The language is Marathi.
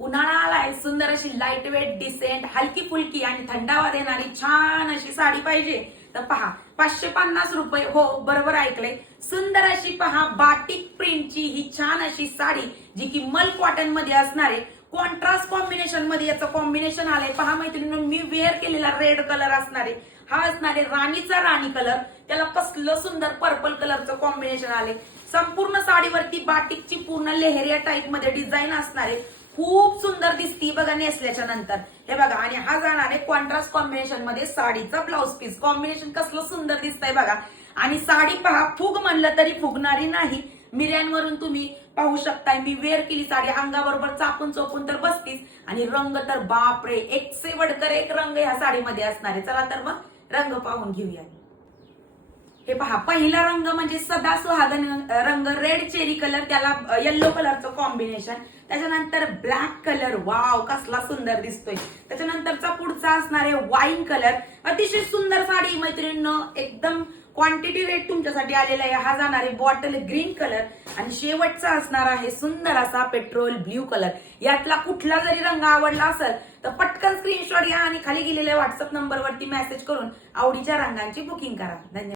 उन्हाळा आलाय, सुंदर अशी लाईट वेट डिसेंट हलकी फुलकी आणि थंडावा देणारी छान अशी साडी पाहिजे तर पहा 550 रुपये. हो बरोबर ऐकलंय. सुंदर अशी पहा बाटिक प्रिंटची ही छान अशी साडी जी की मल कॉटन मध्ये असणार आहे. कॉन्ट्रास्ट कॉम्बिनेशन मध्ये याचं कॉम्बिनेशन आलंय. पहा मैत्रिणींनो, मी वेअर केलेला रेड कलर असणार आहे. हा असणार आहे राणीचा राणी कलर. त्याला कसलं सुंदर पर्पल कलरचं कॉम्बिनेशन आले. संपूर्ण साडीवरती बाटिकची पूर्ण लेहरिया टाईप मध्ये डिझाईन असणार आहे. खूप सुंदर दिसती बघा नेसल्याच्या नंतर. हे बघा, आणि हा जाणार आहे कॉन्ट्रास्ट कॉम्बिनेशन मध्ये साडीचा ब्लाउज पीस. कॉम्बिनेशन कसलं सुंदर दिसतंय बघा. आणि साडी पहा, फुग म्हणलं तरी फुगणारी नाही. मिऱ्यांवरून तुम्ही पाहू शकताय. मी वेअर केली साडी, अंगाबरोबर चापून चोपून तर बसतीच. आणि रंग तर बापरे, एक से वडकर एक रंग ह्या साडीमध्ये असणार आहे. चला तर मग रंग पाहून घेऊया. हे पहा, पहिला रंग म्हणजे सदा सुहागन रंग, रेड चेरी कलर, त्याला येल्लो कलरचं कॉम्बिनेशन. त्याच्यानंतर ब्लॅक कलर, वाव कसला सुंदर दिसतोय. त्याच्यानंतरचा पुढचा असणार आहे वाईन कलर. अतिशय सुंदर साडी मैत्रिणींनो, एकदम क्वांटिटी रेट तुमच्यासाठी आलेला आहे. हा जाणार आहे बॉटल ग्रीन कलर. आणि शेवटचा असणार आहे सुंदर असा पेट्रोल ब्ल्यू कलर. यातला कुठला जरी रंग आवडला असेल तर पटकन स्क्रीनशॉट घ्या आणि खाली गेलेल्या व्हॉट्सअप नंबरवरती मेसेज करून आवडीच्या रंगांची बुकिंग करा. धन्यवाद.